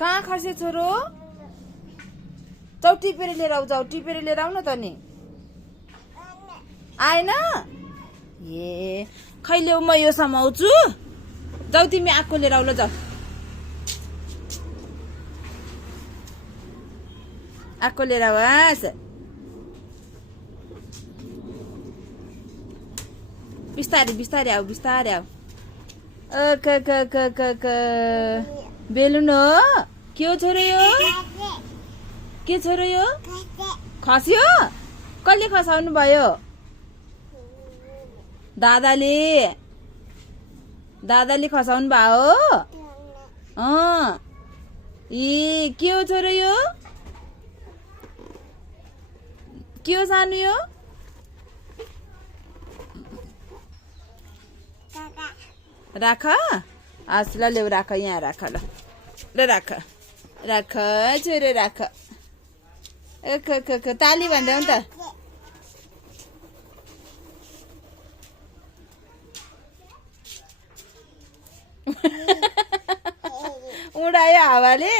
कहाँ खसे छोरो जाऊ टिपेर लिएर आऊ जाऊ टिपेर लिएर आऊ न त नि आएन ए खैले म यो समाउँछु जाऊ तिमी आएको लिएर आऊ ल जाऊ आएको लिएर आवास बिस्तारै बिस्तारै आऊ बिस्तारै आऊ बेलुन हो के हो छोरो यो के छोरो यो खस्यो कसले खसाउनु भयो दादाले खसाउनु भयो ए के हो छोरो यो के हो सानो यो राख आसला ल्याउ राख यहाँ राख ल राख राख छोरो राख ताली भन्दै नि त उडायो हावाले